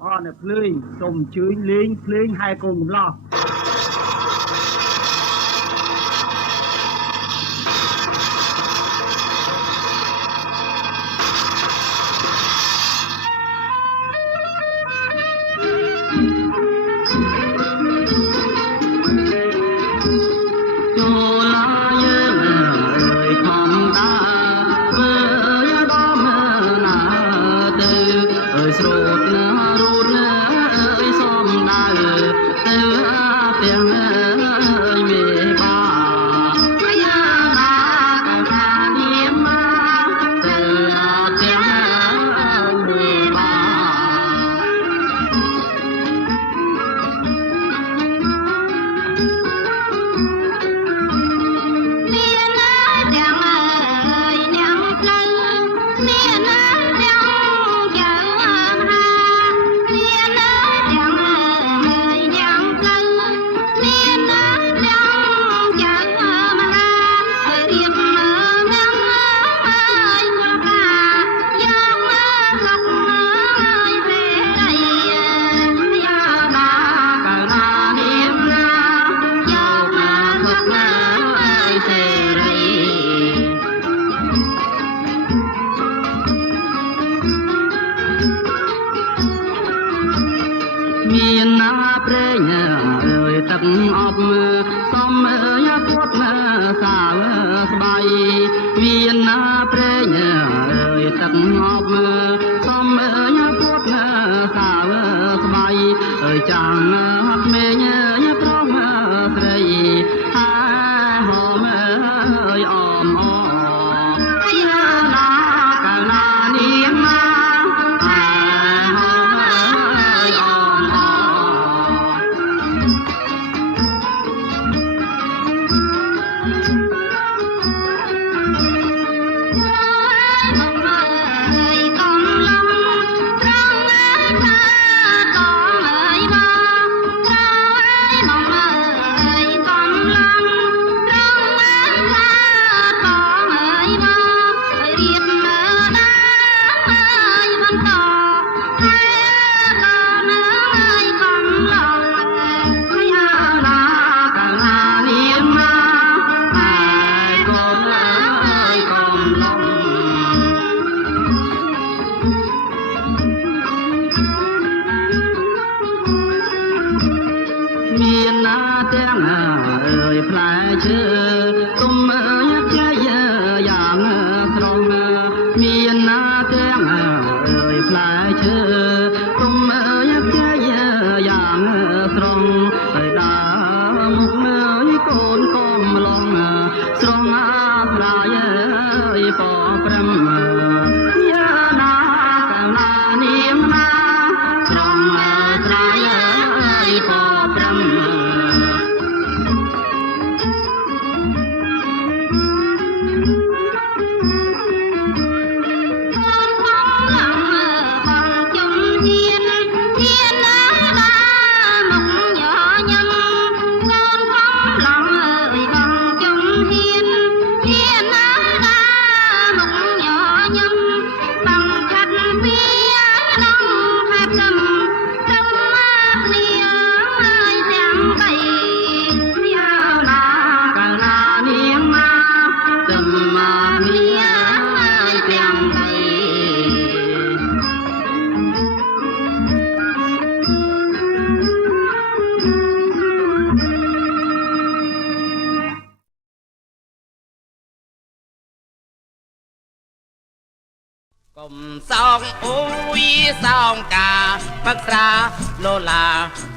Ở này phơi trồng chuối lên phơi hai con loមានណាព្រេងអើយទឹកអប់សំអើយពួតសាវស្បៃមានណាព្រេងអើយទឹកអប់សំអើយពួតសាវស្បៃអើយចាំងអត់មេញប្រងស្រីអាហមអើយអមអយាណាកាលណានាងណាមានណាទាំងអើយផ្លែឈើទុំអើយខ្ចីយ៉ាងស្រងមានណាទាំងអើយផ្លែឈើទុំអើយខ្ចីយ៉ាងស្រងហើយដើរមុខមើលកូនកំឡងស្រងអាស្រ័យអើយពព្រំយាណាកាលណានាងណាស្រងស្រ័យអើយពព្រំកុំសោកអ៊ូយសោកកាបក្រាលូឡា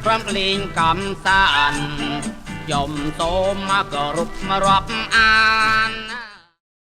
ព្រមក្លែងកំសាន្តយំសូមមកគ្រប់រាប់អាន